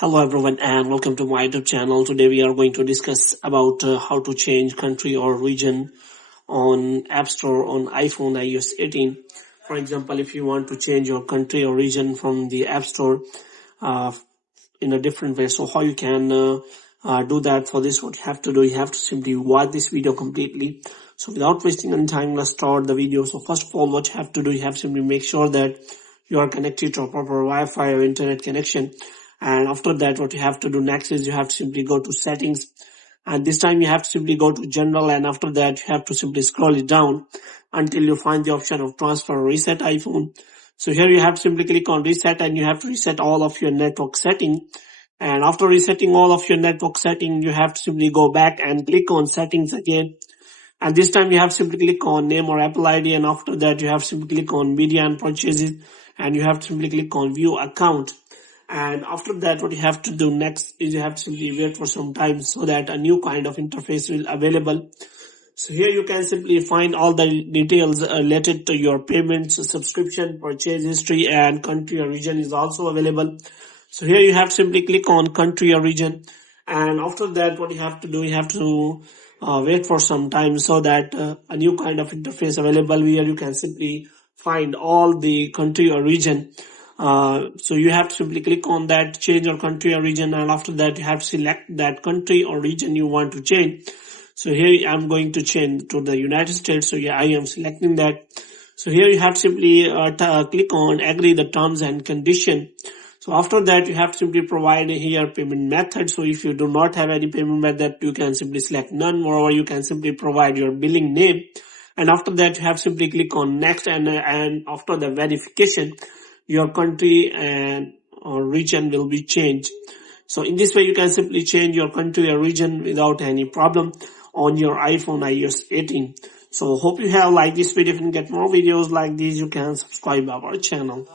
Hello everyone and welcome to my YouTube channel. Today we are going to discuss about how to change country or region on App Store on iPhone iOS 18. For example, if you want to change your country or region from the App Store uh, in a different way, so how you can do that. For this, what you have to do, you have to simply watch this video completely. So without wasting any time, let's start the video. So first of all, what you have to do, you have to simply make sure that you are connected to a proper Wi-Fi or internet connection. And after that, what you have to do next is you have to simply go to settings, and this time you have to simply go to general, and after that you have to simply scroll it down until you find the option of transfer or reset iPhone. So here you have to simply click on reset, and you have to reset all of your network setting. And after resetting all of your network setting, you have to simply go back and click on settings again. And this time you have to simply click on name or Apple ID, and after that you have to simply click on media and purchases, and you have to simply click on view account. And after that, what you have to do next is you have to simply wait for some time so that a new kind of interface will available. So here you can simply find all the details related to your payments, subscription, purchase history, and country or region is also available. So here you have to simply click on country or region, and after that what you have to do, you have to wait for some time so that a new kind of interface available where you can simply find all the country or region. So you have to simply click on that change your country or region, and after that you have to select that country or region you want to change. So here I'm going to change to the United States. So yeah, I am selecting that. So here you have to simply click on agree the terms and condition. So after that you have to simply provide here payment method. So if you do not have any payment method, you can simply select none, or you can simply provide your billing name. And after that you have to simply click on next, and after the verification, your country and or region will be changed. So in this way you can simply change your country or region without any problem on your iPhone iOS 18. So hope you have liked this video. If you can get more videos like these, you can subscribe our channel.